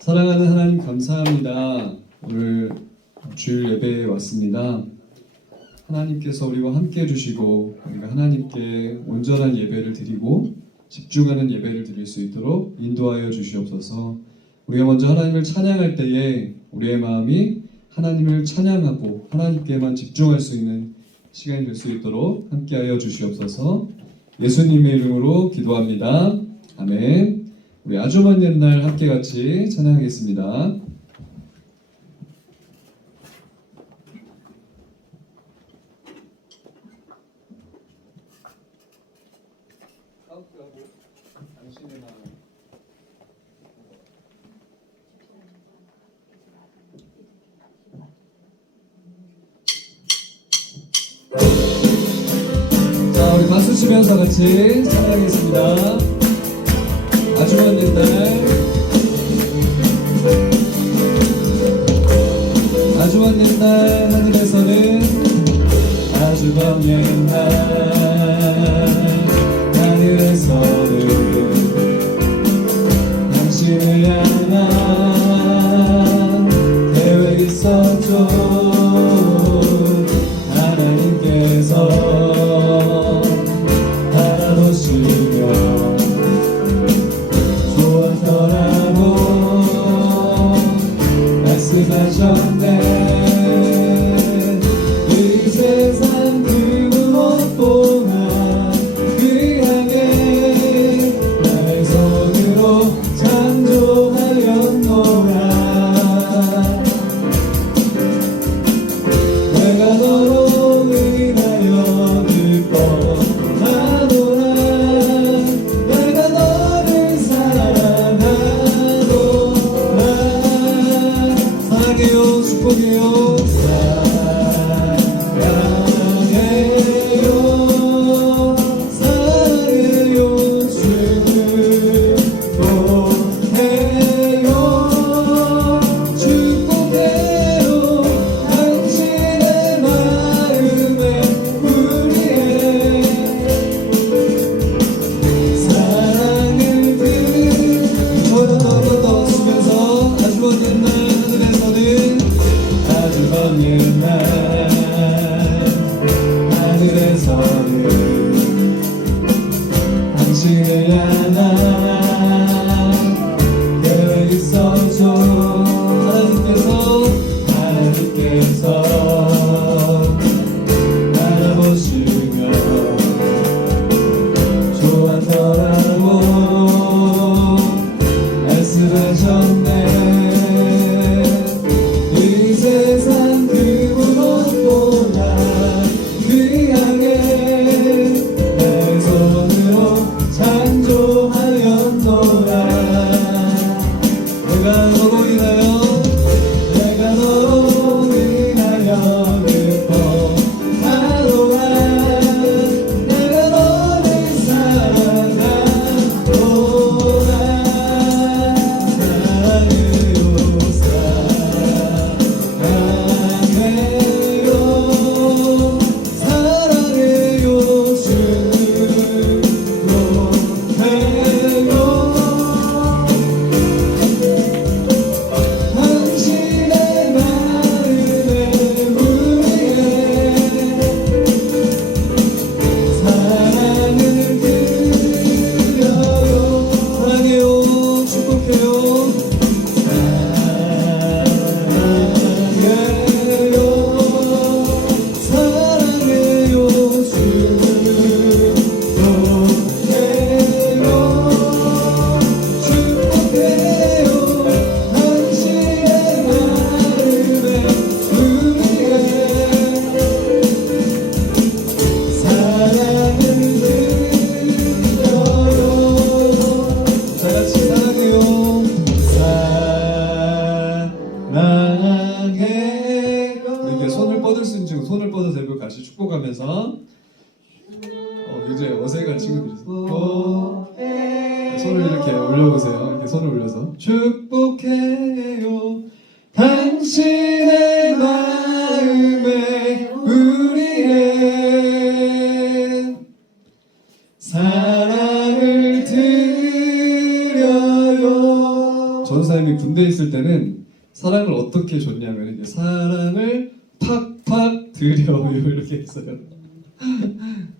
사랑하는 하나님 감사합니다. 오늘 주일 예배에 왔습니다. 하나님께서 우리와 함께 해주시고 우리가 하나님께 온전한 예배를 드리고 집중하는 예배를 드릴 수 있도록 인도하여 주시옵소서. 우리가 먼저 하나님을 찬양할 때에 우리의 마음이 하나님을 찬양하고 하나님께만 집중할 수 있는 시간이 될 수 있도록 함께하여 주시옵소서. 예수님의 이름으로 기도합니다. 아멘. 우리 아주 먼 옛날 함께 같이 찬양하겠습니다. 자, 우리 박수 치면서 같이 찬양하겠습니다. 아주 먼 옛날, 아주 먼 옛날 하늘에서는 아주 먼 옛날 하늘에서는 당신을 향한 계획이 있었죠. 하나님께서 바라보시며 말씀하셨네. 이 세상 그 무엇보다 그 향해 나의 손으로 창조하였노라. 내가 너로 인하여 기뻐하노라. 내가 너를 사랑하노라. 사랑해요, 축복해요. 사랑해요, 사랑해요, 축복해요, 축복해요. 당신의 마음에 우리의 사랑을 서로 더 쓰면서 아주 먼 옛날 하늘에서는 아주 먼 옛날 하늘에서는 당신을 향한 계획이 있었죠. 하나님께서 바라보시며 좋았더라고 말씀하셨네. 이 세상 그 무엇보다 그 향해 나의 손으로 창조하였노라. 내가 너로 인하여 기뻐하노라. 내가 너를 사랑하노라. 사랑해요, 사랑해요, 사랑해요, 축복해요. 당신의 마음에 우리의 사랑을 드려요. 사랑해요, 축복해요. 사랑해요, 사랑해요, 축복해요, 축복해요. 당신의 마음에 우리의 사랑을 드려요. 다 같이 사랑해요. 사랑해요. 이렇게 손을 뻗을 수 있는 친구 손을 뻗어서 이렇게 같이 축복하면서 요즘 어색한 친구들이 있어요. 손을 이렇게 올려보세요. 이렇게 손을 올려서 축복해요. 당신의 마음에 우리의 사랑을 드려요. 전사의 목사님이 군대에 있을 때는 사랑을 어떻게 줬냐면 이제 사랑을 팍팍 드려요 이렇게 했어요.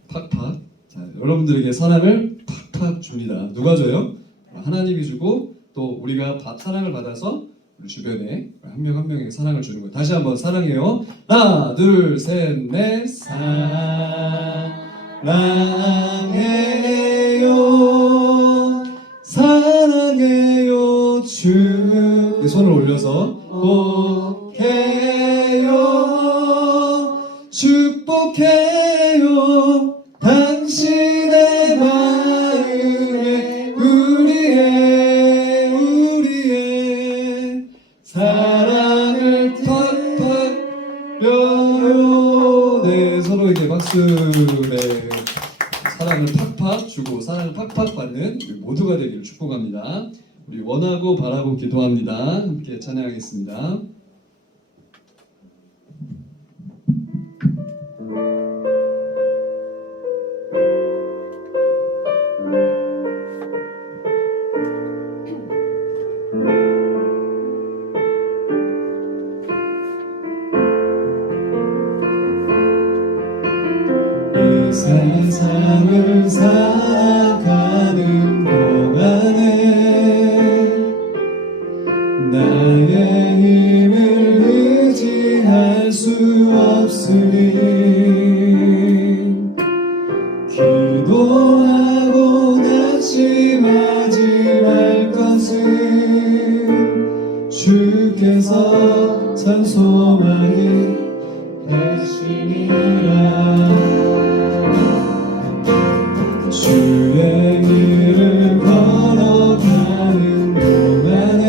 팍팍. 자, 여러분들에게 사랑을 팍팍 줍니다. 누가 줘요? 하나님이 주고 또 우리가 사랑을 받아서 우리 주변에 한 명 한 명에게 사랑을 주는 거예요. 다시 한번 사랑해요. 하나, 둘, 셋, 넷. 사랑해요. 사랑해요. 주. 손을 올려서 복해요. 축복해요. 당신의 마음에 우리의 사랑을 팍팍 려요. 네, 서로에게 박수. 네, 사랑을 팍팍 주고 사랑을 팍팍 받는 우리 모두가 되기를 축복합니다. 우리 원하고 바라고 기도합니다. 함께 찬양하겠습니다. 이 세상을 살아가는 동안에 나의 힘을 의지할 수 없으니 기도하고 낙심하지 말 것은 주께서 참 소망이 되시니라. 주의 길을 걸어가는 동안에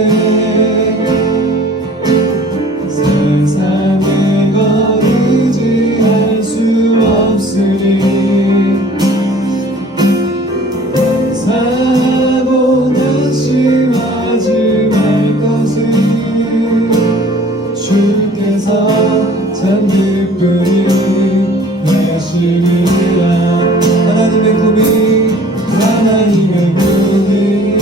세상의 것 의지할 수 없으니 사고 낙심하지 말 것은 주께서 참 기쁘니 되시니라. 하나님의 꿈이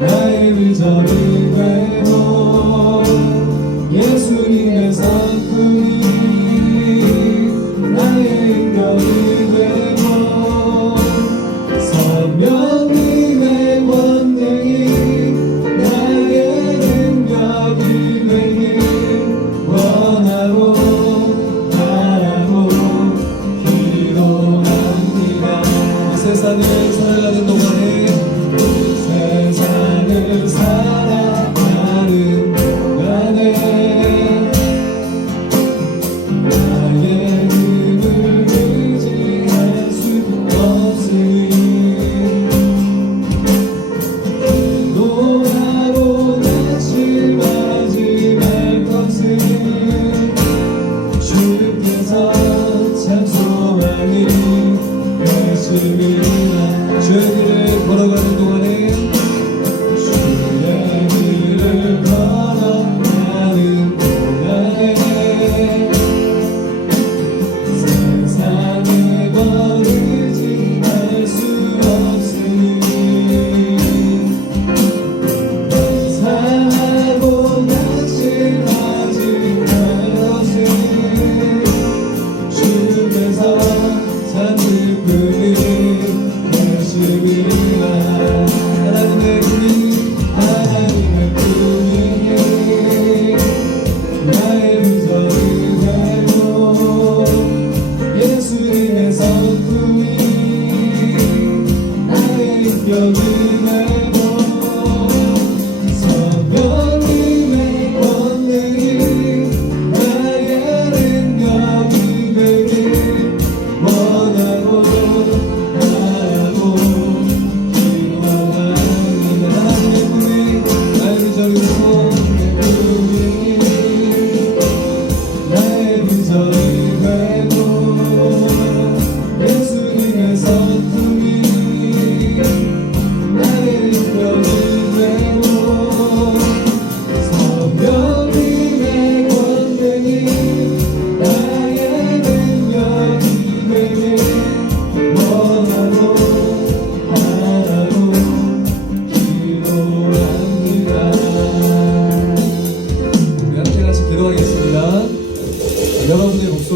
나의 비전이 되고 예수님의 성품이 나의 인격이 되고 성령님의 권능이 나의 능력이 되길 원하고 바라고 기도합니다. 세상을 살아가는 동안에 세상을 살아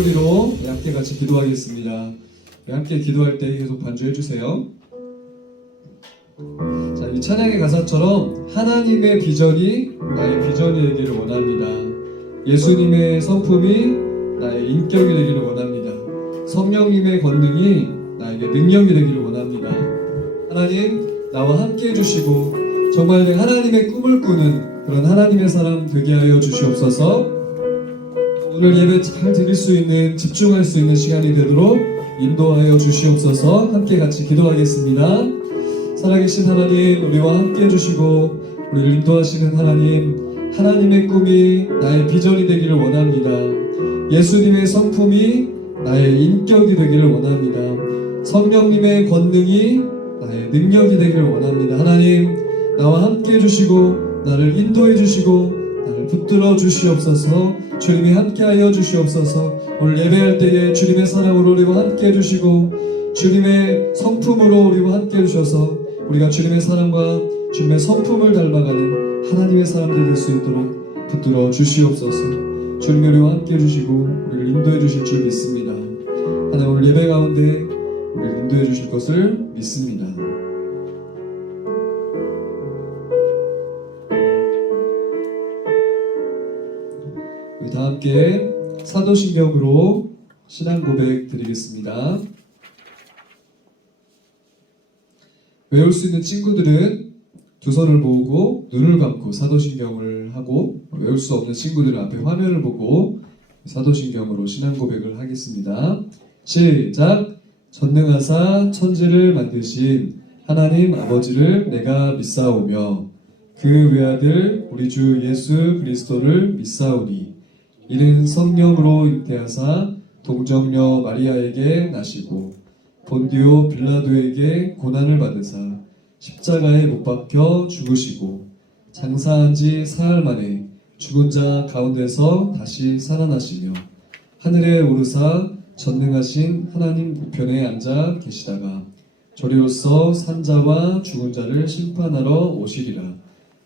목소리로 함께 같이 기도하겠습니다. 함께 기도할 때 계속 반주해 주세요. 자, 이 찬양의 가사처럼 하나님의 비전이 나의 비전이 되기를 원합니다. 예수님의 성품이 나의 인격이 되기를 원합니다. 성령님의 권능이 나에게 능력이 되기를 원합니다. 하나님, 나와 함께 해주시고 정말 하나님의 꿈을 꾸는 그런 하나님의 사람 되게 하여 주시옵소서. 오늘 예배 잘 드릴 수 있는, 집중할 수 있는 시간이 되도록 인도하여 주시옵소서. 함께 같이 기도하겠습니다. 살아계신 하나님, 우리와 함께 해주시고 우리를 인도하시는 하나님, 하나님의 꿈이 나의 비전이 되기를 원합니다. 예수님의 성품이 나의 인격이 되기를 원합니다. 성령님의 권능이 나의 능력이 되기를 원합니다. 하나님, 나와 함께 해주시고 나를 인도해 주시고 나를 붙들어 주시옵소서. 주님이 함께하여 주시옵소서. 오늘 예배할 때에 주님의 사랑으로 우리와 함께 해주시고 주님의 성품으로 우리와 함께 해주셔서 우리가 주님의 사랑과 주님의 성품을 닮아가는 하나님의 사람들이 될 수 있도록 붙들어 주시옵소서. 주님이 우리와 함께 해주시고 우리를 인도해 주실 줄 믿습니다. 하나님, 오늘 예배 가운데 우리를 인도해 주실 것을 믿습니다. 우리 다 함께 사도신경으로 신앙 고백 드리겠습니다. 외울 수 있는 친구들은 두 손을 모으고 눈을 감고 사도신경을 하고, 외울 수 없는 친구들은 앞에 화면을 보고 사도신경으로 신앙 고백을 하겠습니다. 시작! 전능하사 천지를 만드신 하나님 아버지를 내가 믿사오며 그 외아들 우리 주 예수 그리스도를 믿사오니 이는 성령으로 잉태하사 동정녀 마리아에게 나시고 본디오 빌라도에게 고난을 받으사 십자가에 못 박혀 죽으시고 장사한 지 사흘 만에 죽은 자 가운데서 다시 살아나시며 하늘에 오르사 전능하신 하나님 우편에 앉아 계시다가 저리로서 산자와 죽은 자를 심판하러 오시리라.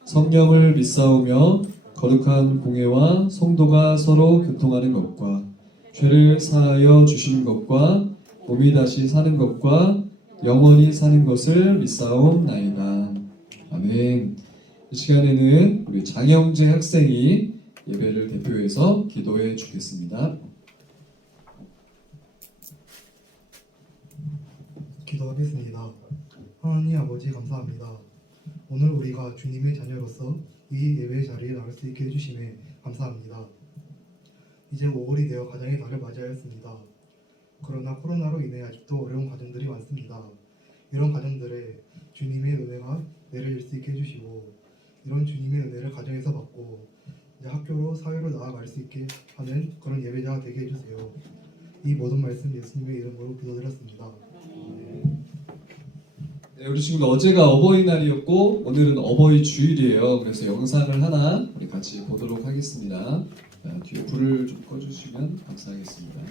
성령을 믿사오며 거룩한 공회와 성도가 서로 교통하는 것과 죄를 사하여 주시는 것과 몸이 다시 사는 것과 영원히 사는 것을 믿사옵나이다. 아멘. 이 시간에는 우리 장영재 학생이 예배를 대표해서 기도해 주겠습니다. 기도하겠습니다. 하나님 아버지, 감사합니다. 오늘 우리가 주님의 자녀로서 이 예배 자리에 나갈 수 있게 해주심에 감사합니다. 이제 5월이 되어 가정의 달을 맞이하였습니다. 그러나 코로나로 인해 아직도 어려운 가정들이 많습니다. 이런 가정들에 주님의 은혜가 내려질 수 있게 해주시고 이런 주님의 은혜를 가정에서 받고 이제 학교로 사회로 나아갈 수 있게 하는 그런 예배자가 되게 해주세요. 이 모든 말씀 예수님의 이름으로 기도드렸습니다. 네, 우리 지금 어제가 어버이날이었고 오늘은 어버이 주일이에요. 그래서 영상을 하나 우리 같이 보도록 하겠습니다. 자, 뒤에 불을 좀 꺼주시면 감사하겠습니다.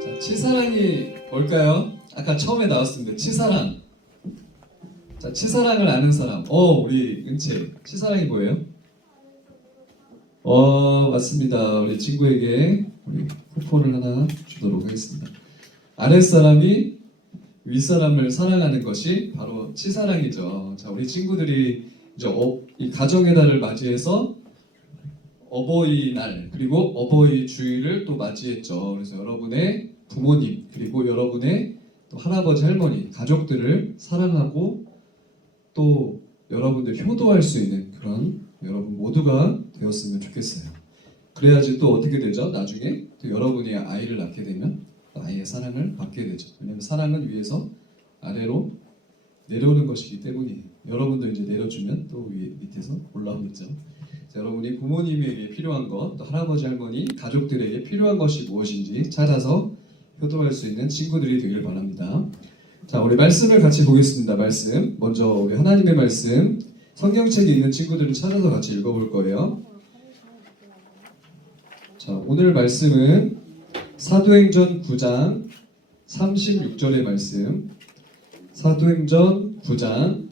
자, 치사랑이 뭘까요? 아까 처음에 나왔습니다. 치사랑. 자, 치사랑을 아는 사람. 우리 은채. 치사랑이 뭐예요? 맞습니다. 우리 친구에게 우리 쿠폰을 하나 주도록 하겠습니다. 아랫사람이 윗사람을 사랑하는 것이 바로 치사랑이죠. 자, 우리 친구들이 이제 이 가정의 달을 맞이해서 어버이날 그리고 어버이 주일을 또 맞이했죠. 그래서 여러분의 부모님 그리고 여러분의 또 할아버지 할머니 가족들을 사랑하고 또 여러분들 효도할 수 있는 그런 여러분 모두가 되었으면 좋겠어요. 그래야지 또 어떻게 되죠? 나중에 또 여러분이 아이를 낳게 되면 아이의 사랑을 받게 되죠. 왜냐하면 사랑은 위에서 아래로 내려오는 것이기 때문이에요. 여러분도 이제 내려주면 또 위에 밑에서 올라오겠죠. 자, 여러분이 부모님에게 필요한 것, 또 할아버지 할머니 가족들에게 필요한 것이 무엇인지 찾아서 효도할 수 있는 친구들이 되길 바랍니다. 자, 우리 말씀을 같이 보겠습니다. 말씀 먼저 우리 하나님의 말씀 성경책에 있는 친구들을 찾아서 같이 읽어볼 거예요. 자, 오늘 말씀은 사도행전 9장 36절의 말씀. 사도행전 9장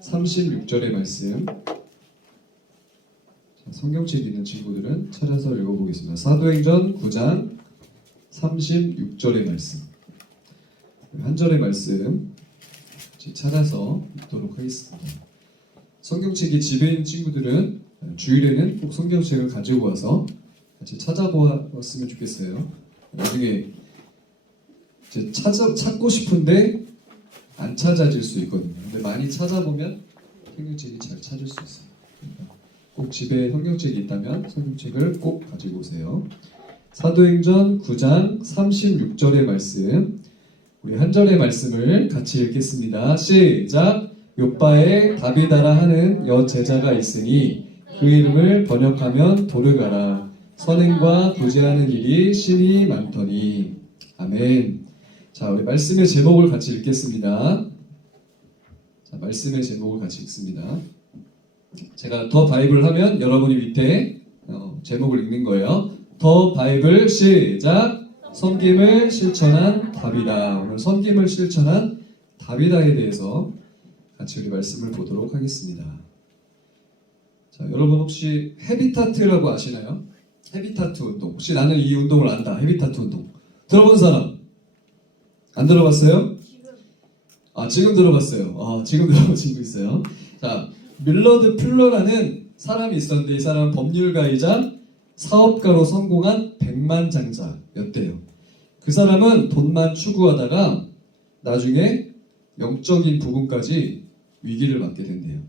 36절의 말씀. 성경책 있는 친구들은 찾아서 읽어보겠습니다. 사도행전 9장 36절의 말씀. 한 절의 말씀 찾아서 읽도록 하겠습니다. 성경책이 집에 있는 친구들은 주일에는 꼭 성경책을 가지고 와서 같이 찾아보았으면 좋겠어요. 나중에 이제 찾고 싶은데 안 찾아질 수 있거든요. 근데 많이 찾아보면 성경책이 잘 찾을 수 있어요. 꼭 집에 성경책이 있다면 성경책을 꼭 가지고 오세요. 사도행전 9장 36절의 말씀, 우리 한 절의 말씀을 같이 읽겠습니다. 시작! 요빠에 다비다라 하는 여제자가 있으니 그 이름을 번역하면 도르가라. 선행과 구제하는 일이 신이 많더니. 아멘. 자, 우리 말씀의 제목을 같이 읽겠습니다. 자, 말씀의 제목을 같이 읽습니다. 제가 더 바이블 하면 여러분이 밑에 제목을 읽는 거예요. 더 바이블 시작! 섬김을 실천한 다비다. 오늘 섬김을 실천한 다비다에 대해서 같이 우리 말씀을 보도록 하겠습니다. 자, 여러분 혹시 헤비타트라고 아시나요? 헤비타트 운동. 혹시 나는 이 운동을 안다. 헤비타트 운동. 들어본 사람? 안 들어봤어요? 지금 들어봤어요. 지금 들어본 친구 있어요. 자, 밀러드 플러라는 사람이 있었는데 이 사람은 법률가이자 사업가로 성공한 백만장자였대요. 그 사람은 돈만 추구하다가 나중에 영적인 부분까지 위기를 맞게 된대요.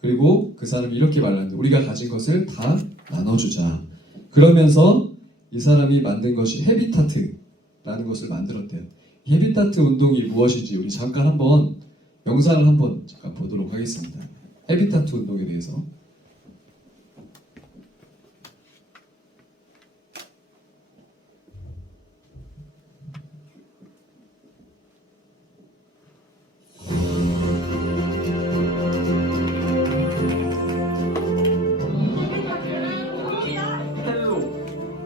그리고 그 사람이 이렇게 말하는데 우리가 가진 것을 다 나눠주자. 그러면서 이 사람이 만든 것이 헤비타트라는 것을 만들었대요. 이 헤비타트 운동이 무엇인지 우리 잠깐 한번 영상을 한번 잠깐 보도록 하겠습니다. 헤비타트 운동에 대해서.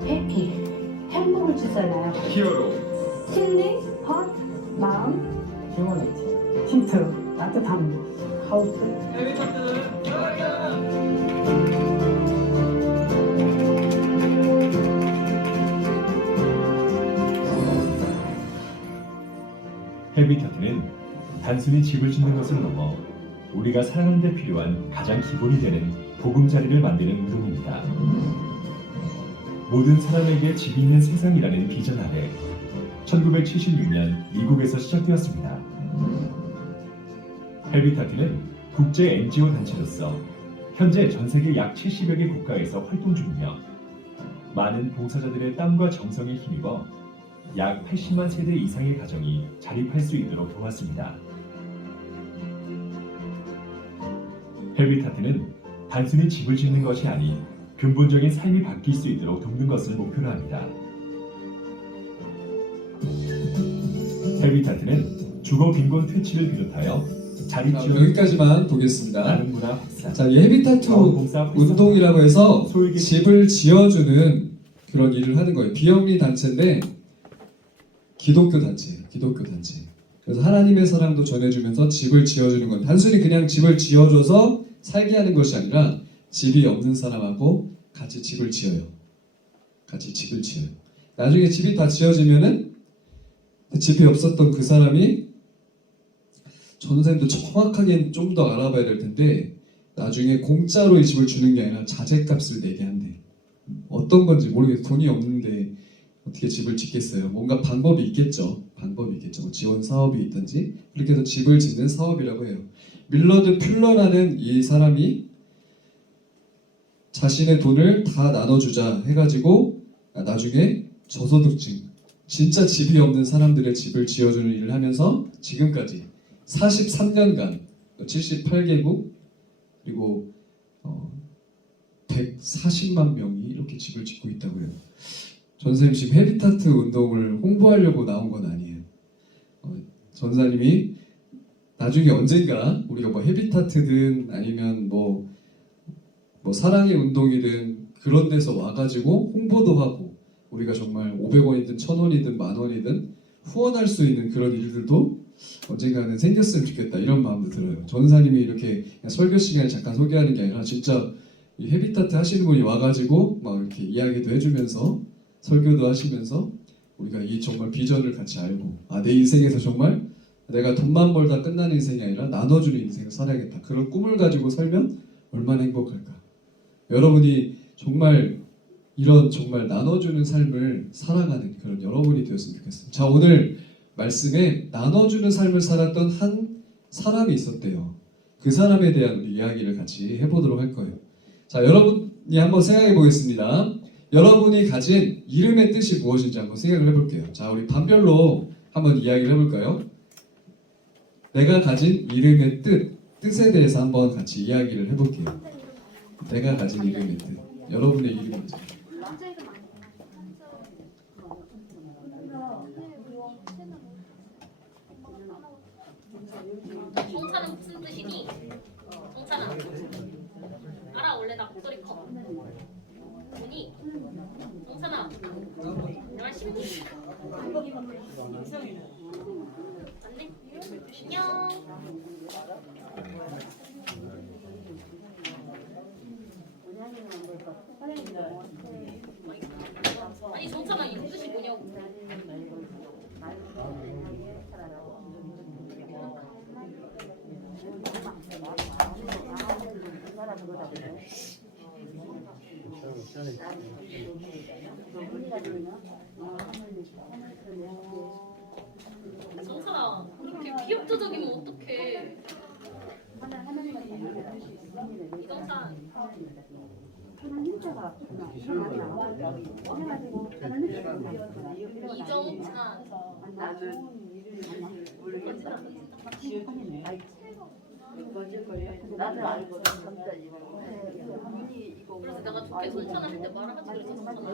해피, 행복을 주잖아요. 히어로 힐링, 헛, 마음, 휴머니티, 힌트, 따뜻함, 하우스, 헤비타트는 단순히 집을 짓는 것을 넘어 우리가 살아가는 데 필요한 가장 기본이 되는 보금자리를 만드는 운동입니다. 모든 사람에게 집이 있는 세상이라는 비전 아래 1976년 미국에서 시작되었습니다. 헬비타트는 국제 NGO 단체로서 현재 전 세계 약 70여 개 국가에서 활동 중이며 많은 봉사자들의 땀과 정성에 힘입어 약 80만 세대 이상의 가정이 자립할 수 있도록 도왔습니다. 헬비타트는 단순히 집을 짓는 것이 아닌 근본적인 삶이 바뀔 수 있도록 돕는 것을 목표로 합니다. 헬비타트는 주거 빈곤 퇴치를 비롯하여 자립 지원 여기까지만 보겠습니다. 나눔 문화 확산, 자, 이 헤비타트 운동이라고 해서 소유계 집을 지어주는 그런 일을 하는 거예요. 비영리 단체인데 기독교 단체예요. 기독교 단체. 그래서 하나님의 사랑도 전해주면서 집을 지어주는 건 단순히 그냥 집을 지어줘서 살게 하는 것이 아니라 집이 없는 사람하고 같이 집을 지어요. 같이 집을 지어요. 나중에 집이 다 지어지면은 집이 없었던 그 사람이 전선생님도 정확하게 좀 더 알아봐야 될 텐데 나중에 공짜로 이 집을 주는 게 아니라 자재값을 내게 한대. 어떤 건지 모르겠어요. 돈이 없는데 어떻게 집을 짓겠어요. 뭔가 방법이 있겠죠. 방법이 있겠죠. 뭐 지원 사업이 있든지 그렇게 해서 집을 짓는 사업이라고 해요. 밀러드 퓰러라는 이 사람이 자신의 돈을 다 나눠주자 해가지고 나중에 저소득층 진짜 집이 없는 사람들의 집을 지어주는 일을 하면서 지금까지 43년간 78개국 그리고 140만 명이 이렇게 집을 짓고 있다고 해요. 전사님 지금 헤비타트 운동을 홍보하려고 나온 건 아니에요. 전사님이 나중에 언젠가 우리가 뭐 헤비타트든 아니면 뭐 사랑의 운동이든 그런 데서 와가지고 홍보도 하고 우리가 정말 500원이든 1000원이든 만원이든 후원할 수 있는 그런 일들도 언젠가는 생겼으면 좋겠다 이런 마음도 들어요. 전사님이 이렇게 그냥 설교 시간에 잠깐 소개하는 게 아니라 진짜 이 헤비타트 하시는 분이 와가지고 막 이렇게 이야기도 해주면서 설교도 하시면서 우리가 이 정말 비전을 같이 알고 내 인생에서 정말 내가 돈만 벌다 끝나는 인생이 아니라 나눠주는 인생을 살아야겠다. 그런 꿈을 가지고 살면 얼마나 행복할까. 여러분이 정말 이런 정말 나눠주는 삶을 살아가는 그런 여러분이 되었으면 좋겠습니다. 자, 오늘 말씀에 나눠주는 삶을 살았던 한 사람이 있었대요. 그 사람에 대한 우리 이야기를 같이 해보도록 할 거예요. 자, 여러분이 한번 생각해 보겠습니다. 여러분이 가진 이름의 뜻이 무엇인지 한번 생각을 해볼게요. 자, 우리 반별로 한번 이야기를 해볼까요? 내가 가진 이름의 뜻에 대해서 한번 같이 이야기를 해볼게요. 내가 가진 이름의 뜻. 여러분의 이름이 뭐죠? 정찬은 무슨 뜻이니? 정찬아 알아 원래 나 목소리 커 뭐니? 정찬아 내 말 심니? 맞네? 안녕 아니 정찬아 이 뜻이 뭐냐고 정찬아 그렇게 비협조적이면 어떡해 이정찬 이정찬 나는 알고 그래서 내가 좋게 손천을 할 때 말을 하지 그랬었잖아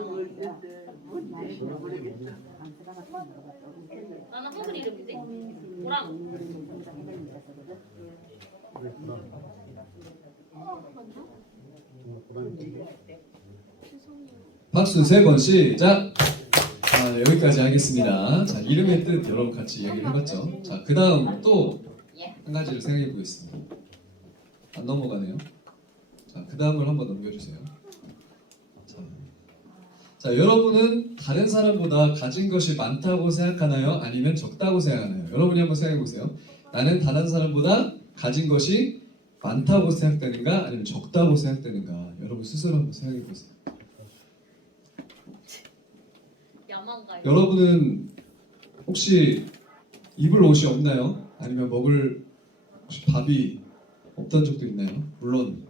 나는 한글 이름인데 뭐랑 박수 3번 시작. 자, 여기까지 하겠습니다. 자, 이름의 뜻 여러분 같이 이야기를 해봤죠. 자, 그 다음 또 한 가지를 생각해 보겠습니다. 안 넘어가네요. 자, 그 다음을 한번 넘겨주세요. 자, 여러분은 다른 사람보다 가진 것이 많다고 생각하나요? 아니면 적다고 생각하나요? 여러분이 한번 생각해 보세요. 나는 다른 사람보다 가진 것이 많다고 생각되는가 아니면 적다고 생각되는가? 여러분 스스로 한번 생각해 보세요. 야망가요. 여러분은 혹시 입을 옷이 없나요? 아니면 먹을 혹시 밥이 없던 적도 있나요? 물론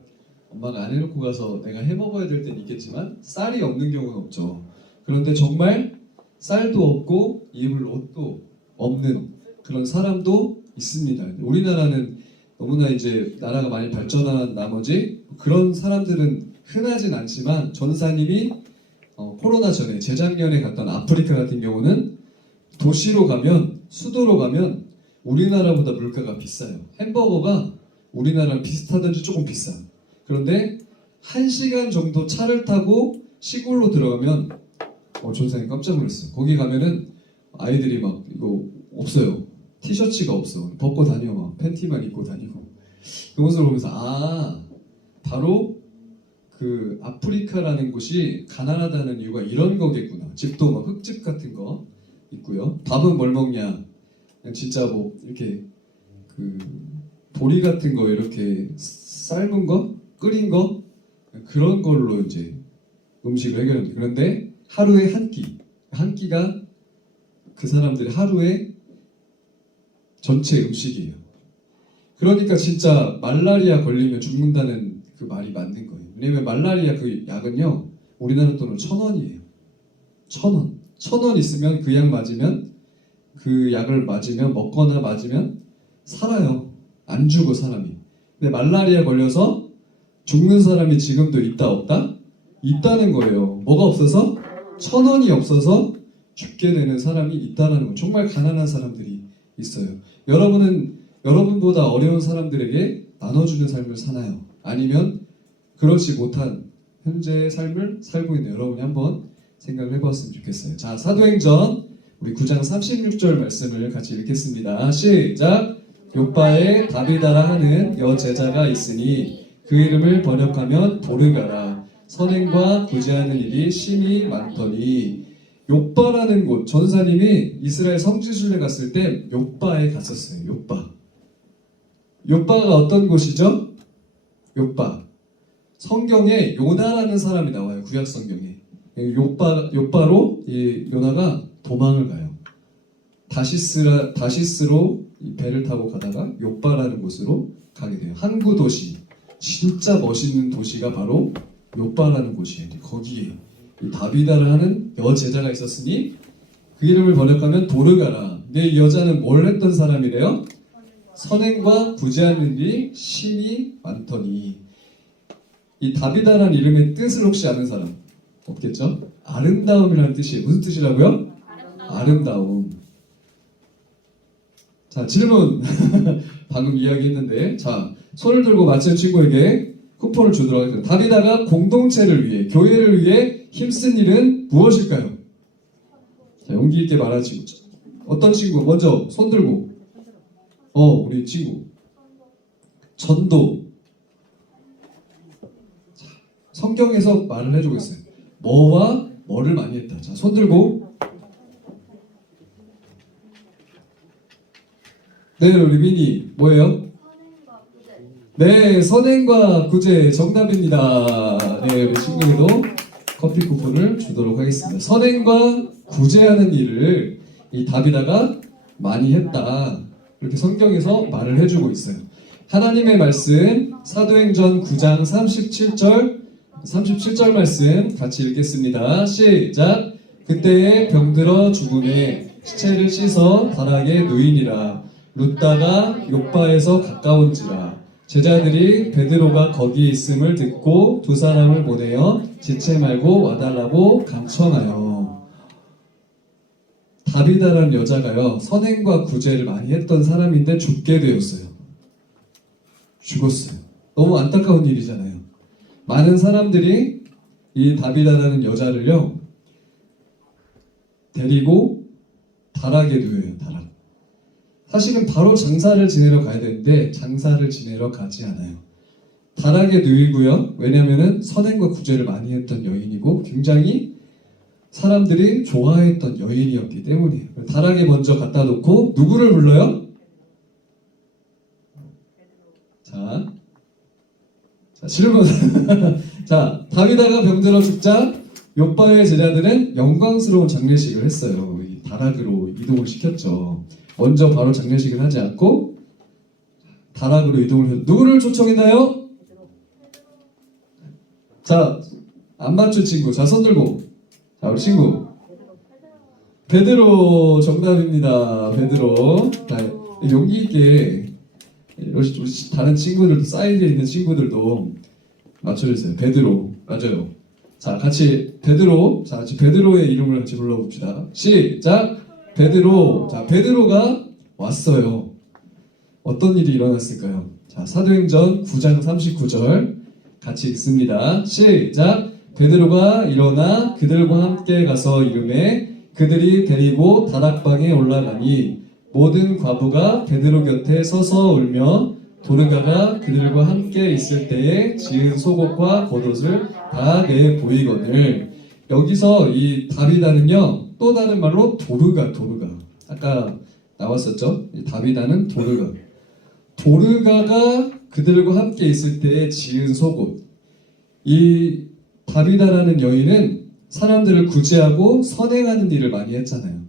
엄마가 안 해놓고 가서 내가 해 먹어야 될 때는 있겠지만 쌀이 없는 경우는 없죠. 그런데 정말 쌀도 없고 입을 옷도 없는 그런 사람도 있습니다. 우리나라는 너무나 이제 나라가 많이 발전한 나머지 그런 사람들은 흔하진 않지만 전사님이 코로나 전에 재작년에 갔던 아프리카 같은 경우는 도시로 가면 수도로 가면 우리나라보다 물가가 비싸요. 햄버거가 우리나라랑 비슷하든지 조금 비싸. 그런데 1시간 정도 차를 타고 시골로 들어가면 전사님 깜짝 놀랐어요. 거기 가면은 아이들이 막 이거 없어요. 티셔츠가 없어. 벗고 다녀 막 팬티만 입고 다니고. 그것을 보면서 바로 그 아프리카라는 곳이 가난하다는 이유가 이런 거겠구나. 집도 막 흙집 같은 거 있고요. 밥은 뭘 먹냐? 그냥 진짜 뭐 이렇게 그 보리 같은 거 이렇게 삶은 거, 끓인 거 그런 걸로 이제 음식을 해결합니다. 그런데 하루에 한 끼가 그 사람들의 하루에 전체 음식이에요. 그러니까 진짜 말라리아 걸리면 죽는다는 그 말이 맞는 거예요. 왜냐면 말라리아 그 약은요 우리나라 돈으로 1,000원이에요. 1,000원. 1,000원 있으면 그 약 맞으면 그 약을 맞으면 먹거나 맞으면 살아요. 안 죽어 사람이. 근데 말라리아 걸려서 죽는 사람이 지금도 있다 없다? 있다는 거예요. 뭐가 없어서? 1,000원이 없어서 죽게 되는 사람이 있다는 거. 정말 가난한 사람들이 있어요. 여러분은 여러분보다 어려운 사람들에게 나눠주는 삶을 사나요? 아니면 그렇지 못한 현재의 삶을 살고 있는 여러분이 한번 생각을 해봤으면 좋겠어요. 자, 사도행전 우리 9장 36절 말씀을 같이 읽겠습니다. 시작! 요빠에 다비다라 하는 여제자가 있으니 그 이름을 번역하면 도르가라. 선행과 구제하는 일이 심히 많더니. 요빠라는 곳, 전사님이 이스라엘 성지순례 갔을 때 요빠에 갔었어요. 요빠가 어떤 곳이죠? 요빠. 성경에 요나라는 사람이 나와요. 구약 성경에. 요빠로 이 요나가 도망을 가요. 다시스로 이 배를 타고 가다가 요빠라는 곳으로 가게 돼요. 항구 도시, 진짜 멋있는 도시가 바로 요빠라는 곳이에요. 거기에 이 다비다를 하는 여제자가 있었으니 그 이름을 번역하면 도르가라. 근데 이 여자는 뭘 했던 사람이래요? 선행과 구제하는 일이 심히 많더니. 이 다비다라는 이름의 뜻을 혹시 아는 사람 없겠죠? 아름다움이라는 뜻이에요. 무슨 뜻이라고요? 아름다움. 자, 질문. 방금 이야기했는데, 자, 손을 들고 맞춘 친구에게 쿠폰을 주도록 하겠습니다. 다비다가 공동체를 위해, 교회를 위해 힘쓴 일은 무엇일까요? 자, 용기 있게 말하는 친구. 어떤 친구? 먼저 손 들고. 우리 친구. 전도. 자, 성경에서 말을 해주고 있어요. 뭐와 뭐를 많이 했다. 자, 손 들고. 네, 우리 민이 뭐예요? 네, 선행과 구제 정답입니다. 네, 우리 친구에도 커피 쿠폰을 주도록 하겠습니다. 선행과 구제하는 일을 이 다비다가 많이 했다. 이렇게 성경에서 말을 해주고 있어요. 하나님의 말씀 사도행전 9장 37절 말씀 같이 읽겠습니다. 시작! 그때에 병들어 죽음에 시체를 씻어 다락에 누이니라. 룻다가 요빠에서 가까운지라. 제자들이 베드로가 거기 있음을 듣고 두 사람을 보내어 지체 말고 와달라고 간청하여. 다비다라는 여자가요 선행과 구제를 많이 했던 사람인데 죽게 되었어요. 죽었어요. 너무 안타까운 일이잖아요. 많은 사람들이 이 다비다라는 여자를요 데리고 다락에 누워요. 다락. 사실은 바로 장사를 지내러 가야 되는데 장사를 지내러 가지 않아요. 다락에 누이고요. 왜냐면은 선행과 구제를 많이 했던 여인이고 굉장히 사람들이 좋아했던 여인이었기 때문이에요. 다락에 먼저 갖다 놓고 누구를 불러요? 자, 질문. 자, 다비다가 병들어 죽자 욥바의 제자들은 영광스러운 장례식을 했어요. 이 다락으로 이동을 시켰죠. 먼저 바로 장례식을 하지 않고 다락으로 이동을 해서 누구를 초청했나요? 자, 안 맞춘 친구. 자, 손 들고. 자, 우리 친구. 베드로 정답입니다. 베드로. 자, 용기 있게 우리 다른 친구들도 사이드에 있는 친구들도 맞춰주세요. 베드로 맞아요. 자, 같이 베드로. 자, 같이 베드로의 이름을 같이 불러봅시다. 시작. 베드로. 자, 베드로가 왔어요. 어떤 일이 일어났을까요? 자, 사도행전 9장 39절 같이 읽습니다. 시작. 베드로가 일어나 그들과 함께 가서 이르매 그들이 데리고 다락방에 올라가니 모든 과부가 베드로 곁에 서서 울며 도르가가 그들과 함께 있을 때에 지은 속옷과 겉옷을 다 내 보이거늘. 여기서 이 다비다는요 또 다른 말로 도르가. 아까 나왔었죠? 이 다비다는 도르가가 그들과 함께 있을 때에 지은 속옷. 이 다비다라는 여인은 사람들을 구제하고 선행하는 일을 많이 했잖아요.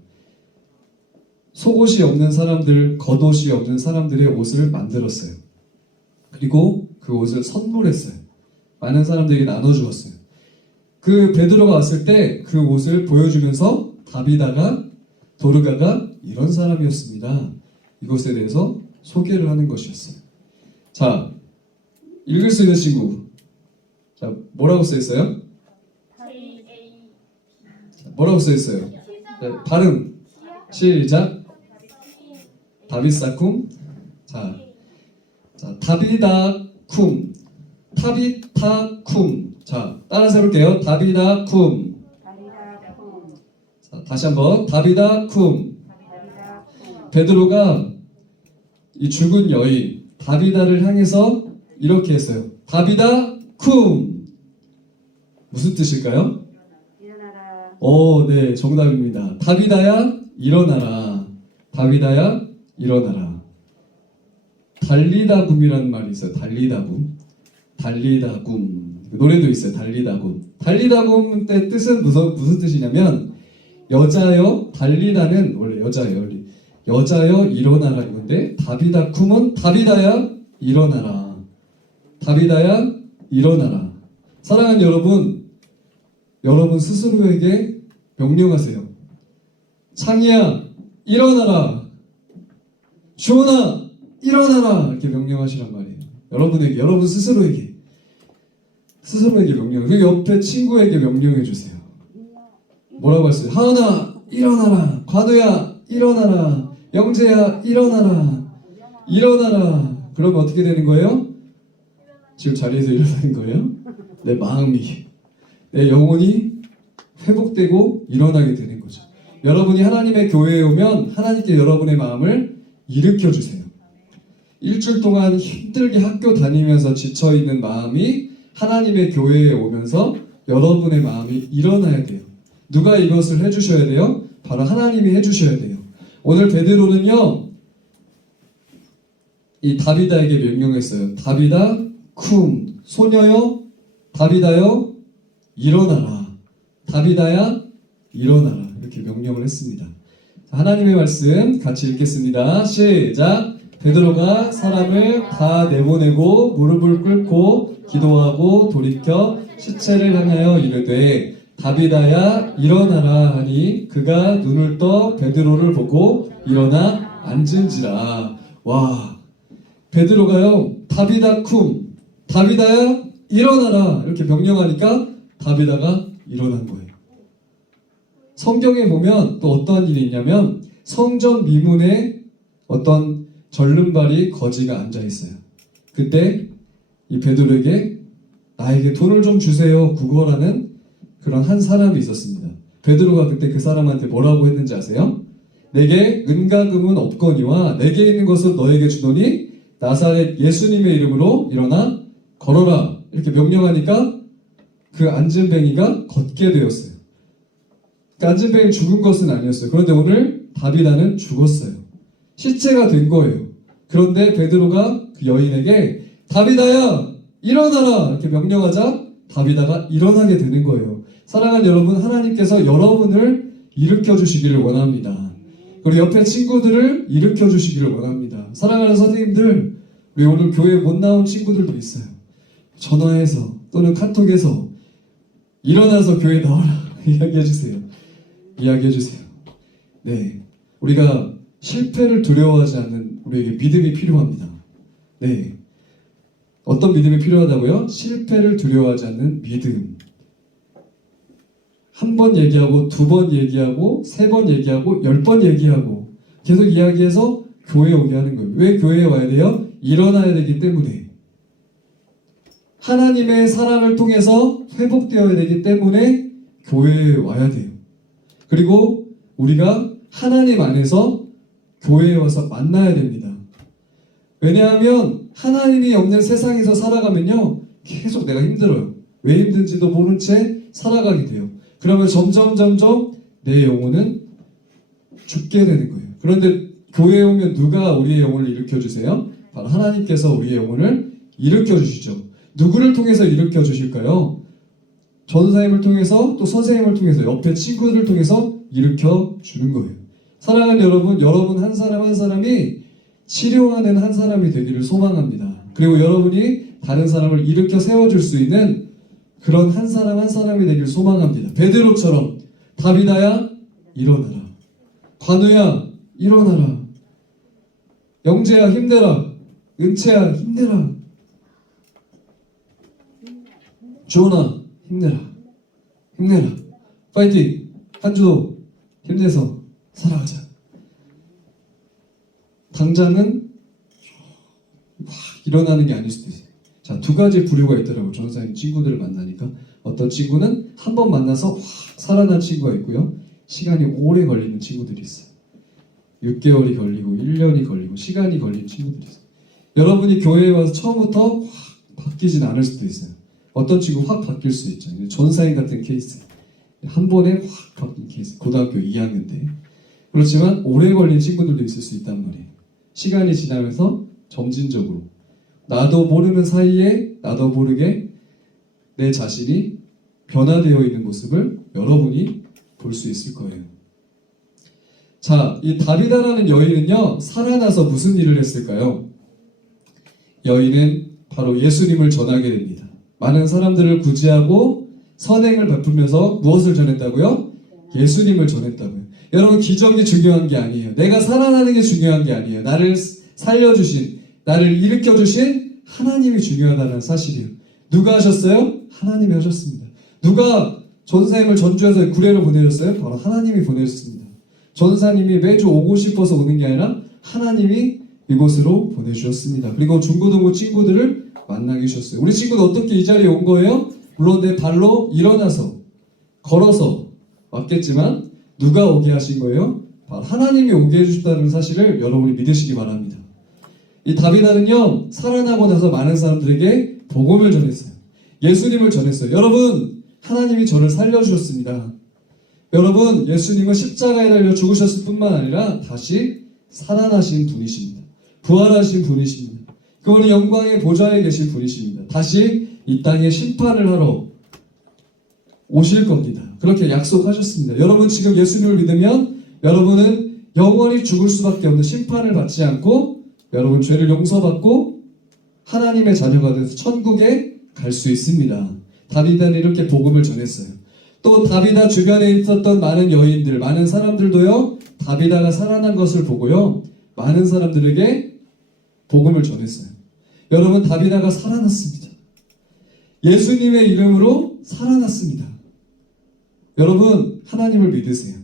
속옷이 없는 사람들, 겉옷이 없는 사람들의 옷을 만들었어요. 그리고 그 옷을 선물했어요. 많은 사람들에게 나눠주었어요. 그 베드로가 왔을 때 그 옷을 보여주면서 도르가가 이런 사람이었습니다. 이것에 대해서 소개를 하는 것이었어요. 자, 읽을 수 있는 친구. 자, 뭐라고 써있어요? 뭐라고 써있어요? 네, 발음. 시작. 다비사쿰. 자, 다비다쿰. 타비타쿰. 자, 따라서 해볼게요. 다비다쿰. 자, 다시 한번. 다비다쿰. 베드로가 이 죽은 여인 다비다를 향해서 이렇게 했어요. 다비다쿰. 무슨 뜻일까요? 오, 네, 정답입니다. 다비다야, 일어나라. 다비다야, 일어나라. 달리다굼이라는 말이 있어요. 달리다굼. 노래도 있어요. 달리다굼 때 뜻은 무슨 뜻이냐면 여자여, 달리다는 원래 여자예요. 여자여, 일어나라 이건데 다비다쿰은 다비다야, 일어나라. 다비다야, 일어나라. 사랑하는 여러분 스스로에게 명령하세요. 창희야, 일어나라. 주원아, 일어나라. 이렇게 명령하시란 말이에요. 여러분 스스로에게 명령. 그 옆에 친구에게 명령해 주세요. 뭐라고 했어요? 하은아, 일어나라. 관우야, 일어나라. 영재야, 일어나라. 그러면 어떻게 되는 거예요? 지금 자리에서 일어나는 거예요? 내 마음이, 내 영혼이 회복되고 일어나게 되는 거죠. 여러분이 하나님의 교회에 오면 하나님께 여러분의 마음을 일으켜 주세요. 일주일 동안 힘들게 학교 다니면서 지쳐있는 마음이 하나님의 교회에 오면서 여러분의 마음이 일어나야 돼요. 누가 이것을 해주셔야 돼요? 바로 하나님이 해주셔야 돼요. 오늘 베드로는요 이 다비다에게 명령했어요. 다비다 쿰. 소녀여, 다비다여, 일어나라. 다비다야, 일어나라. 이렇게 명령을 했습니다. 하나님의 말씀 같이 읽겠습니다. 시작. 베드로가 사람을 다 내보내고 무릎을 꿇고 기도하고 돌이켜 시체를 향하여 이르되 다비다야, 일어나라 하니 그가 눈을 떠 베드로를 보고 일어나 앉은지라. 와, 베드로가요 다비다쿰, 다비다야, 일어나라 이렇게 명령하니까 다비다가 일어난 거예요. 성경에 보면 또 어떠한 일이 있냐면 성전 미문에 어떤 절름발이 거지가 앉아 있어요. 그때 이 베드로에게 나에게 돈을 좀 주세요 구걸하는 그런 한 사람이 있었습니다. 베드로가 그때 그 사람한테 뭐라고 했는지 아세요? 내게 은과 금은 없거니와 내게 있는 것을 너에게 주노니 나사렛 예수님의 이름으로 일어나 걸어라 이렇게 명령하니까 그 앉은뱅이가 걷게 되었어요. 그 앉은뱅이 죽은 것은 아니었어요. 그런데 오늘 다비다는 죽었어요. 시체가 된 거예요. 그런데 베드로가 그 여인에게 다비다야 일어나라 이렇게 명령하자 다비다가 일어나게 되는 거예요. 사랑하는 여러분, 하나님께서 여러분을 일으켜 주시기를 원합니다. 그리고 옆에 친구들을 일으켜 주시기를 원합니다. 사랑하는 선생님들, 우리 오늘 교회 못 나온 친구들도 있어요. 전화해서 또는 카톡에서 일어나서 교회 나와라 이야기해 주세요. 이야기해 주세요. 네, 우리가 실패를 두려워하지 않는 우리에게 믿음이 필요합니다. 네, 어떤 믿음이 필요하다고요? 실패를 두려워하지 않는 믿음. 한 번 얘기하고, 두 번 얘기하고, 세 번 얘기하고, 10번 얘기하고, 계속 이야기해서 교회에 오게 하는 거예요. 왜 교회에 와야 돼요? 일어나야 되기 때문에. 하나님의 사랑을 통해서 회복되어야 되기 때문에 교회에 와야 돼요. 그리고 우리가 하나님 안에서 교회에 와서 만나야 됩니다. 왜냐하면 하나님이 없는 세상에서 살아가면요, 계속 내가 힘들어요. 왜 힘든지도 모른 채 살아가게 돼요. 그러면 점점 내 영혼은 죽게 되는 거예요. 그런데 교회에 오면 누가 우리의 영혼을 일으켜주세요? 바로 하나님께서 우리의 영혼을 일으켜주시죠. 누구를 통해서 일으켜주실까요? 전사님을 통해서, 또 선생님을 통해서, 옆에 친구들을 통해서 일으켜주는 거예요. 사랑하는 여러분, 여러분 한 사람 한 사람이 치료하는 한 사람이 되기를 소망합니다. 그리고 여러분이 다른 사람을 일으켜 세워줄 수 있는 그런 한 사람 한 사람이 되길 소망합니다. 베드로처럼 다비다야 일어나라. 관우야 일어나라. 영재야 힘내라. 은채야 힘내라. 주원아 힘내라. 힘내라. 파이팅. 한주도 힘내서 살아가자. 당장은 확 일어나는 게 아닐 수도 있어요. 자, 두 가지 부류가 있더라고요. 전사님 친구들을 만나니까. 어떤 친구는 한 번 만나서 확 살아난 친구가 있고요. 시간이 오래 걸리는 친구들이 있어요. 6개월이 걸리고 1년이 걸리고 시간이 걸리는 친구들이 있어요. 여러분이 교회에 와서 처음부터 확 바뀌진 않을 수도 있어요. 어떤 친구 확 바뀔 수 있죠. 전사님 같은 케이스. 한 번에 확 바뀐 케이스. 고등학교 2학년 때. 그렇지만 오래 걸린 친구들도 있을 수 있단 말이에요. 시간이 지나면서 점진적으로 나도 모르는 사이에 나도 모르게 내 자신이 변화되어 있는 모습을 여러분이 볼 수 있을 거예요. 자, 이 다비다라는 여인은요, 살아나서 무슨 일을 했을까요? 여인은 바로 예수님을 전하게 됩니다. 많은 사람들을 구제하고 선행을 베풀면서 무엇을 전했다고요? 예수님을 전했다고요. 여러분, 기적이 중요한 게 아니에요. 내가 살아나는 게 중요한 게 아니에요. 나를 살려주신, 나를 일으켜주신 하나님이 중요하다는 사실이에요. 누가 하셨어요? 하나님이 하셨습니다. 누가 전사님을 전주에서 구례로 보내셨어요? 바로 하나님이 보내셨습니다. 전사님이 매주 오고 싶어서 오는 게 아니라 하나님이 이곳으로 보내주셨습니다. 그리고 중고등부 친구들을 만나게 하셨어요. 우리 친구는 어떻게 이 자리에 온 거예요? 물론 내 발로 일어나서 걸어서 왔겠지만 누가 오게 하신 거예요? 바로 하나님이 오게 해주셨다는 사실을 여러분이 믿으시기 바랍니다. 이 다비다는요, 살아나고 나서 많은 사람들에게 복음을 전했어요. 예수님을 전했어요. 여러분, 하나님이 저를 살려주셨습니다. 여러분, 예수님은 십자가에 달려 죽으셨을 뿐만 아니라 다시 살아나신 분이십니다. 부활하신 분이십니다. 그분은 영광의 보좌에 계신 분이십니다. 다시 이 땅에 심판을 하러 오실 겁니다. 그렇게 약속하셨습니다. 여러분, 지금 예수님을 믿으면 여러분은 영원히 죽을 수밖에 없는 심판을 받지 않고 여러분 죄를 용서받고 하나님의 자녀가 돼서 천국에 갈 수 있습니다. 다비다는 이렇게 복음을 전했어요. 또 다비다 주변에 있었던 많은 여인들, 많은 사람들도요, 다비다가 살아난 것을 보고요, 많은 사람들에게 복음을 전했어요. 여러분, 다비다가 살아났습니다. 예수님의 이름으로 살아났습니다. 여러분, 하나님을 믿으세요.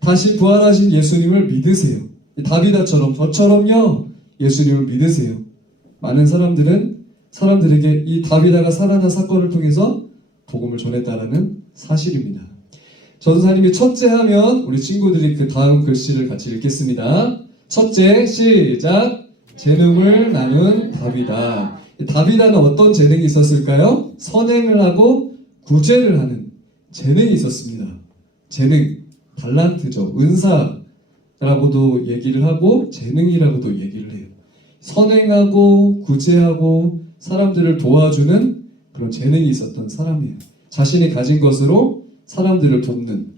다시 부활하신 예수님을 믿으세요. 다비다처럼, 저처럼요, 예수님을 믿으세요. 많은 사람들에게 이 다비다가 살아난 사건을 통해서 복음을 전했다라는 사실입니다. 전사님이 첫째 하면 우리 친구들이 그 다음 글씨를 같이 읽겠습니다. 첫째, 시작. 재능을 나눈 다비다. 다비다는 어떤 재능이 있었을까요? 선행을 하고 구제를 하는 재능이 있었습니다. 재능, 달란트죠. 은사라고도 얘기를 하고 재능이라고도 얘기를 해요. 선행하고 구제하고 사람들을 도와주는 그런 재능이 있었던 사람이에요. 자신이 가진 것으로 사람들을 돕는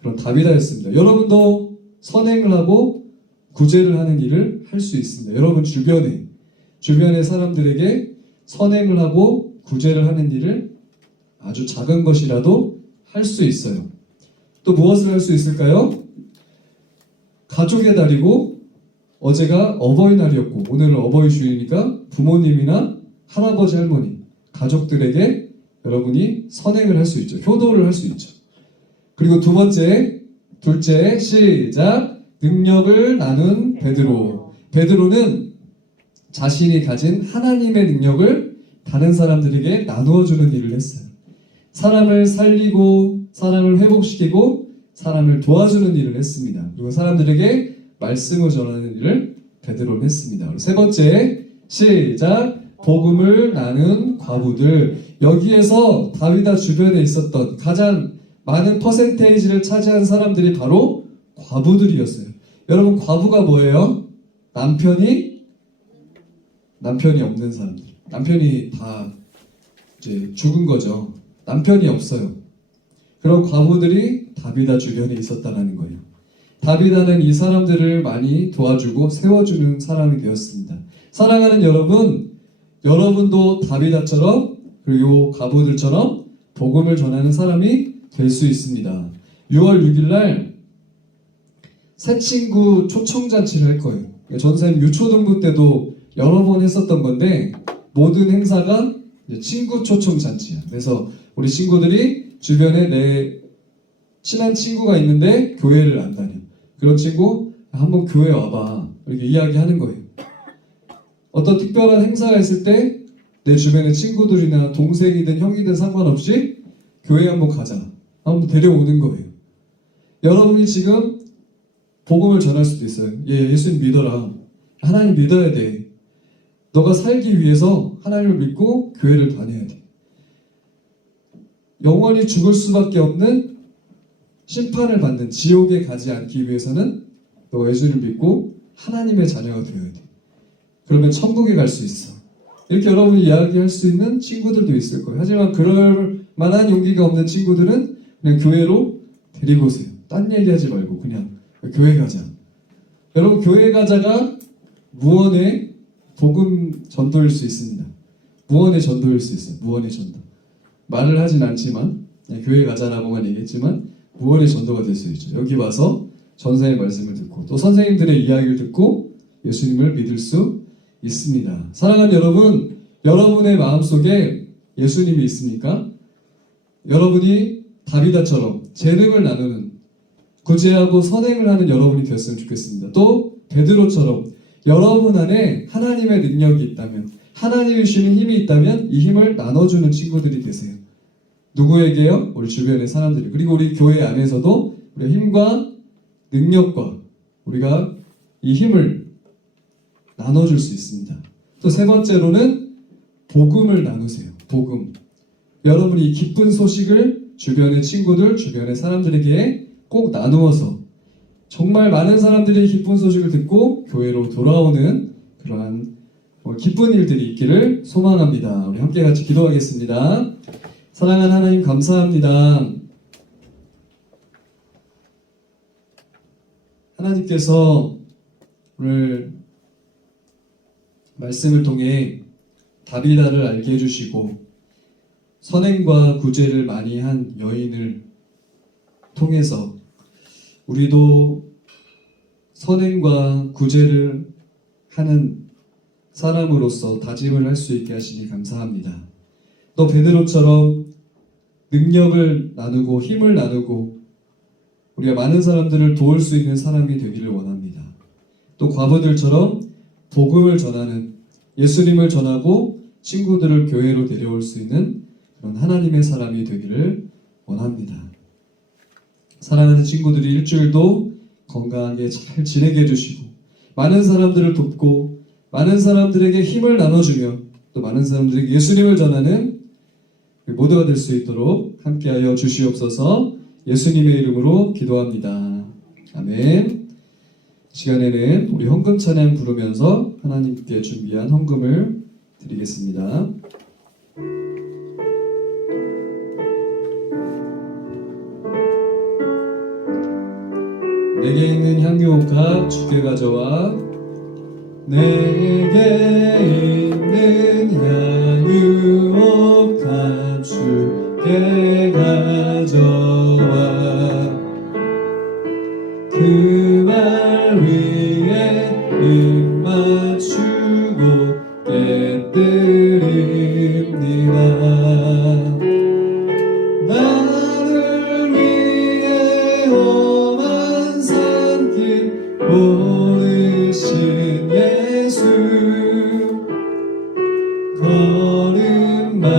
그런 다비다였습니다. 여러분도 선행을 하고 구제를 하는 일을 할 수 있습니다. 여러분 주변의 사람들에게 선행을 하고 구제를 하는 일을 아주 작은 것이라도 할 수 있어요. 또 무엇을 할 수 있을까요? 가족의 달이고 어제가 어버이날이었고 오늘은 어버이 주일이니까 부모님이나 할아버지 할머니 가족들에게 여러분이 선행을 할 수 있죠. 효도를 할 수 있죠. 그리고 둘째 시작. 능력을 나눈 베드로. 베드로는 자신이 가진 하나님의 능력을 다른 사람들에게 나누어 주는 일을 했어요. 사람을 살리고 사람을 회복시키고 사람을 도와주는 일을 했습니다. 그리고 사람들에게 말씀을 전하는 일을 베드로는 했습니다. 세 번째 시작. 복음을 나눈 과부들. 여기에서 다비다 주변에 있었던 가장 많은 퍼센테이지를 차지한 사람들이 바로 과부들이었어요. 여러분 과부가 뭐예요? 남편이 없는 사람들. 남편이 다 이제 죽은 거죠. 남편이 없어요. 그런 과부들이 다비다 주변에 있었다는 거예요. 다비다는 이 사람들을 많이 도와주고 세워주는 사람이 되었습니다. 사랑하는 여러분, 여러분도 다비다처럼 그리고 과부들처럼 복음을 전하는 사람이 될 수 있습니다. 6월 6일 날 새 친구 초청잔치를 할 거예요. 전생 유초등부 때도 여러 번 했었던 건데 모든 행사가 이제 친구 초청잔치야. 그래서 우리 친구들이 주변에 내 친한 친구가 있는데 교회를 안 다녀. 그런 친구 한번 교회 와봐. 이렇게 이야기하는 거예요. 어떤 특별한 행사가 있을 때 내 주변의 친구들이나 동생이든 형이든 상관없이 교회 한번 가자. 한번 데려오는 거예요. 여러분이 지금 복음을 전할 수도 있어요. 예수님 믿어라. 하나님 믿어야 돼. 너가 살기 위해서 하나님을 믿고 교회를 다녀야 돼. 영원히 죽을 수밖에 없는 심판을 받는 지옥에 가지 않기 위해서는 너가 예수를 믿고 하나님의 자녀가 되어야 돼. 그러면 천국에 갈 수 있어. 이렇게 여러분이 이야기할 수 있는 친구들도 있을 거예요. 하지만 그럴 만한 용기가 없는 친구들은 그냥 교회로 데리고 오세요. 딴 얘기하지 말고 그냥 교회 가자. 여러분 교회 가자가 무언의 복음 전도일 수 있습니다. 무언의 전도일 수 있어요. 무언의 전도. 말을 하진 않지만 그냥 교회 가자라고만 얘기했지만 무언의 전도가 될 수 있죠. 여기 와서 전사의 말씀을 듣고 또 선생님들의 이야기를 듣고 예수님을 믿을 수 있습니다. 사랑하는 여러분, 여러분의 마음속에 예수님이 있습니까? 여러분이 다비다처럼 재능을 나누는 구제하고 선행을 하는 여러분이 되었으면 좋겠습니다. 또 베드로처럼 여러분 안에 하나님의 능력이 있다면 하나님이 주시는 힘이 있다면 이 힘을 나눠주는 친구들이 되세요. 누구에게요? 우리 주변의 사람들이. 그리고 우리 교회 안에서도 우리 힘과 능력과 우리가 이 힘을 나눠줄 수 있습니다. 또 세 번째로는 복음을 나누세요. 복음. 여러분이 이 기쁜 소식을 주변의 친구들, 주변의 사람들에게 꼭 나누어서 정말 많은 사람들이 기쁜 소식을 듣고 교회로 돌아오는 그러한 기쁜 일들이 있기를 소망합니다. 우리 함께 같이 기도하겠습니다. 사랑하는 하나님 감사합니다. 하나님께서 오늘 말씀을 통해 다비다를 알게 해주시고 선행과 구제를 많이 한 여인을 통해서 우리도 선행과 구제를 하는 사람으로서 다짐을 할 수 있게 하시니 감사합니다. 또 베드로처럼 능력을 나누고 힘을 나누고 우리가 많은 사람들을 도울 수 있는 사람이 되기를 원합니다. 또 과부들처럼 복음을 전하는 예수님을 전하고 친구들을 교회로 데려올 수 있는 그런 하나님의 사람이 되기를 원합니다. 사랑하는 친구들이 일주일도 건강하게 잘 지내게 해주시고 많은 사람들을 돕고 많은 사람들에게 힘을 나눠주며 또 많은 사람들에게 예수님을 전하는 모두가 될 수 있도록 함께하여 주시옵소서. 예수님의 이름으로 기도합니다. 아멘. 시간에는 우리 헌금 찬양 부르면서 하나님께 준비한 헌금을 드리겠습니다. 내게 있는 향유옥합 주께 가져와. 내게 있는 향유옥합 주께 가져와. 그 발 위에 입 맞추고 깨뜨립니다. 나를 위해 험한 산길 오르신 예수, 걸음마다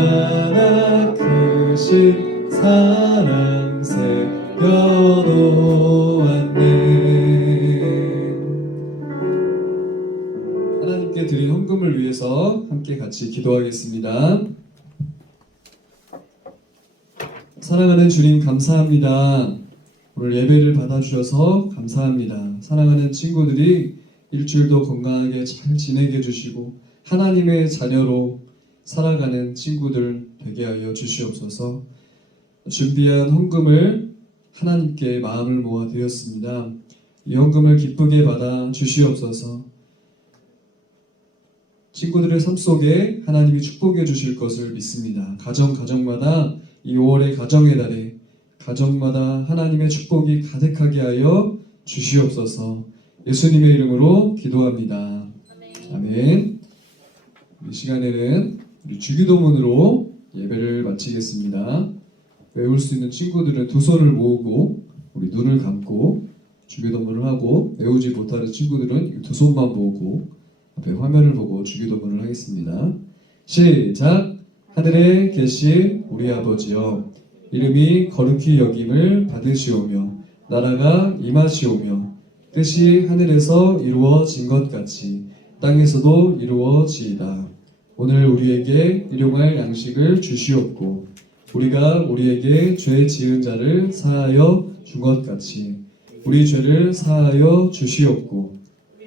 크신 사랑 새겨놓았네. 하나님께 드린 헌금을 위해서 함께 같이 기도하겠습니다. 사랑하는 주님, 감사합니다. 오늘 예배를 받아주셔서 감사합니다. 사랑하는 친구들이 일주일도 건강하게 잘 지내게 해주시고 하나님의 자녀로 살아가는 친구들 되게 하여 주시옵소서. 준비한 헌금을 하나님께 마음을 모아 드렸습니다. 이 헌금을 기쁘게 받아 주시옵소서. 친구들의 삶 속에 하나님이 축복해 주실 것을 믿습니다. 가정마다 이 5월의 가정의 달에 가정마다 하나님의 축복이 가득하게 하여 주시옵소서. 예수님의 이름으로 기도합니다. 아멘. 이 시간에는 우리 주기도문으로 예배를 마치겠습니다. 외울 수 있는 친구들은 두 손을 모으고 우리 눈을 감고 주기도문을 하고, 외우지 못하는 친구들은 두 손만 모으고 앞에 화면을 보고 주기도문을 하겠습니다. 시작! 하늘에 계신 우리 아버지여, 이름이 거룩히 여김을 받으시오며 나라가 임하시오며 뜻이 하늘에서 이루어진 것 같이 땅에서도 이루어지이다. 오늘 우리에게 일용할 양식을 주시옵고 우리가 우리에게 죄 지은 자를 사하여 준 것 같이 우리 죄를 사하여 주시옵고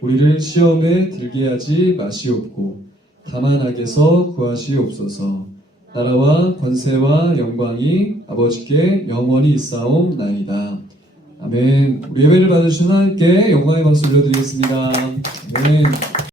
우리를 시험에 들게 하지 마시옵고 다만 악에서 구하시옵소서. 나라와 권세와 영광이 아버지께 영원히 있사옵나이다. 아멘. 우리 예배를 받으신 하나님께 영광의 박수 올려드리겠습니다. 아멘.